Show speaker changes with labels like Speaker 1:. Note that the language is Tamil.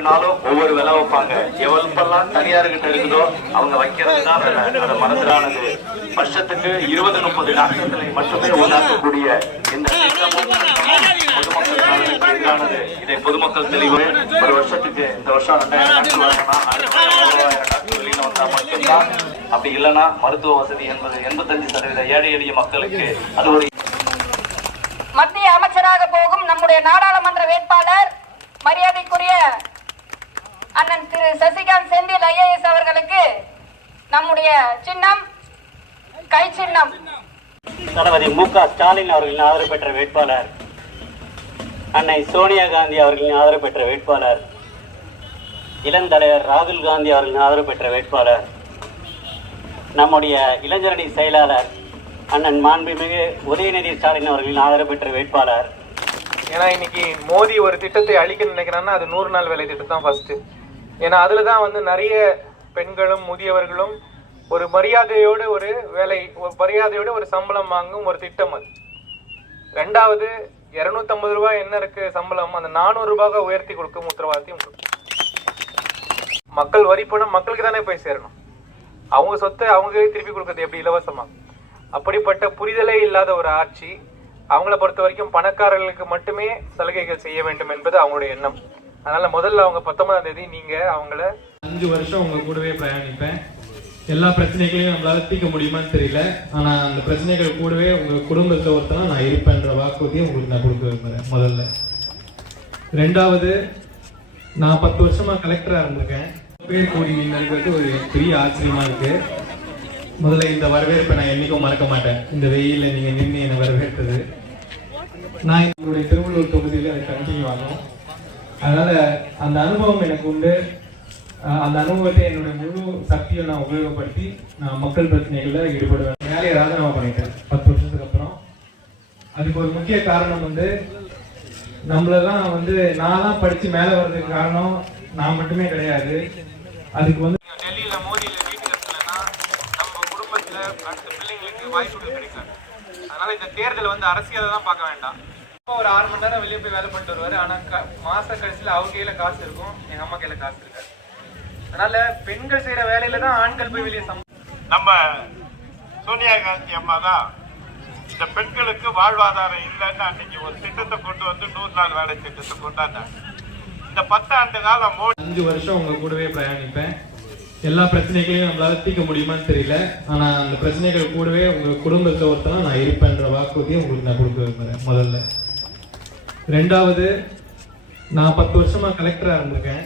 Speaker 1: ஒவ்வொரு நாளும் ஒவ்வொரு விலை வைப்பாங்க. எவ்வளப்பெல்லாம் தனியார் கிட்ட இருக்குதோ அவங்க வைக்கிறது தான் அந்த மனதிலானது வருஷத்துக்கு இருபது முப்பது டாக்டர்களை மட்டுமே உண்டாக்கக்கூடிய இந்த திட்டமும் பொதுமக்களுக்கானது இதை பொதுமக்கள் தெளிவு. ஒரு வருஷத்துக்கு இந்த வருஷம் ரெண்டாயிரம் வந்தா மட்டும்தான். அப்படி இல்லைன்னா மருத்துவ வசதி என்பது எண்பத்தஞ்சு சதவீத ஏழை எளிய மக்களுக்கு அது ஒரு
Speaker 2: மத்திய அமைச்சராக போகும் நம்முடைய நாடாளுமன்ற வேட்பாளர் சசிகாந்த் செந்தில் ஐஏஎஸ் அவர்களுக்கு நம்முடைய சின்னம் கை சின்னம்.
Speaker 3: தளபதி மு க ஸ்டாலின் அவர்களின் ஆதரவு பெற்ற வேட்பாளர் அன்னை சோனியா காந்தி அவர்களின் ஆதரவு பெற்ற வேட்பாளர் இளந்தலைவர் ராகுல் காந்தி அவர்களின் ஆதரவு பெற்ற வேட்பாளர் நம்முடைய இளைஞரணி செயலாளர் அண்ணன் மாண்புமிகு உதயநிதி ஸ்டாலின் அவர்களின் ஆதரவு பெற்ற வேட்பாளர்.
Speaker 4: ஏன்னா இன்னைக்கு மோடி ஒரு திட்டத்தை அழிக்க நினைக்கிறான்னா அது நூறு நாள் வேலை திட்டம் தான் ஃபர்ஸ்ட் ஏன்னா அதில் தான் வந்து நிறைய பெண்களும் முதியவர்களும் ஒரு மரியாதையோடு ஒரு வேலை ஒரு மரியாதையோடு ஒரு சம்பளம் வாங்கும் ஒரு திட்டம் அது. ரெண்டாவது இருநூத்தம்பது ரூபாய் என்ன இருக்கு சம்பளம்? அந்த நானூறு ரூபாய் உயர்த்தி கொடுக்கும் உத்தரவாதத்தையும் கொடுக்கும் மக்கள் வரி பணம் மக்களுக்கு தானே போய் சேரணும். அவங்க சொத்தை அவங்களே திருப்பி கொடுக்கறது எப்படி இலவசமா? அப்படிப்பட்ட புரிதலே இல்லாத ஒரு ஆட்சி அவங்கள பொறுத்த வரைக்கும் பணக்காரர்களுக்கு மட்டுமே சலுகைகள் செய்ய வேண்டும் என்பது அவங்களுடைய எண்ணம். அதனால முதல்ல அவங்க பத்தொன்பதாம் தேதி நீங்க அவங்கள
Speaker 5: அஞ்சு வருஷம் உங்க கூடவே பிரயாணிப்பேன். எல்லா பிரச்சனைகளையும் நம்மளால தீர்க்க முடியுமான்னு தெரியல. ஆனா அந்த பிரச்சனைகள் கூடவே உங்க குடும்பத்துல ஒருத்தனா நான் இருப்பேன்ற வாக்குறுதியை உங்களுக்கு நான் கொடுக்க விரும்புறேன் முதல்ல. ரெண்டாவது நான் பத்து வருஷமா கலெக்டரா இருந்திருக்கேன். பேர் கூடி நின்றது ஒரு பெரிய ஆச்சரியமா இருக்கு. முதல்ல இந்த வரவேற்பை நான் என்னைக்கும் மறக்க மாட்டேன். இந்த வெயில நீங்க நின்று என்னை வரவேற்றது. நான் என்னுடைய திருவள்ளூர் தொகுதியில் அதை கண்டினியூ ஆகும் அதனால அந்த அனுபவம் எனக்கு உண்டு. அந்த அனுபவத்தை என்னுடைய முழு சக்தியை நான் உபயோகப்படுத்தி நான் மக்கள் பிரச்சனைகளில் ஈடுபடுவேன். வேலையை ராஜினாமா பண்ணிட்டேன் பத்து வருஷத்துக்கு அப்புறம். அதுக்கு ஒரு முக்கிய காரணம் வந்து நம்மளெல்லாம் வந்து நான் தான் படித்து மேலே வர்றதுக்கு காரணம் நான் மட்டுமே கிடையாது. அதுக்கு வந்து
Speaker 4: டெல்லியில் மோடியில் வீட்டுக்கு இருக்கலன்னா நம்ம குடும்பத்தில் அடுத்த பிள்ளைங்களுக்கு வாய்ப்புகள் கிடைக்காது. அதனால இந்த தேர்தல் வந்து அரசியலை தான் பார்க்க வேண்டாம். ஒரு ஆறு மணி நேரம் வெளியே போய் வேலை பண்ணிட்டு வருவாரு. ஆனா மாச கடைசியில அவங்க கையில காசு இருக்கும். எங்க அம்மா கையில காசு இருக்காது. அதனால பெண்கள் செய்யற வேலையில தான் ஆண்கள் போய் வெளியே
Speaker 6: நம்ம சோனியா காந்தி அம்மா தான் இந்த பெண்களுக்கு வாழ்வாதாரம் இல்லைன்னு அன்னைக்கு ஒரு திட்டத்தை கொண்டு வந்து நூறு நாள் வேலை திட்டத்தை கொண்டாந்தாங்க. இந்த பத்தாண்டு காலம் மோடி
Speaker 5: அஞ்சு வருஷம் உங்க கூடவே பிரயாணிப்பேன். எல்லா பிரச்சனைகளையும் நம்மளால தீர்க்க முடியுமான்னு தெரியல. ஆனா அந்த பிரச்சனைகள் கூடவே உங்க குடும்பத்துல ஒருத்தனா நான் இருப்பேன்ற வாக்குறுதியை உங்களுக்கு நான் கொடுக்க விரும்புறேன் முதல்ல. ரெண்டாவது நான் பத்து வருஷமா கலெக்டரா இருந்திருக்கேன்.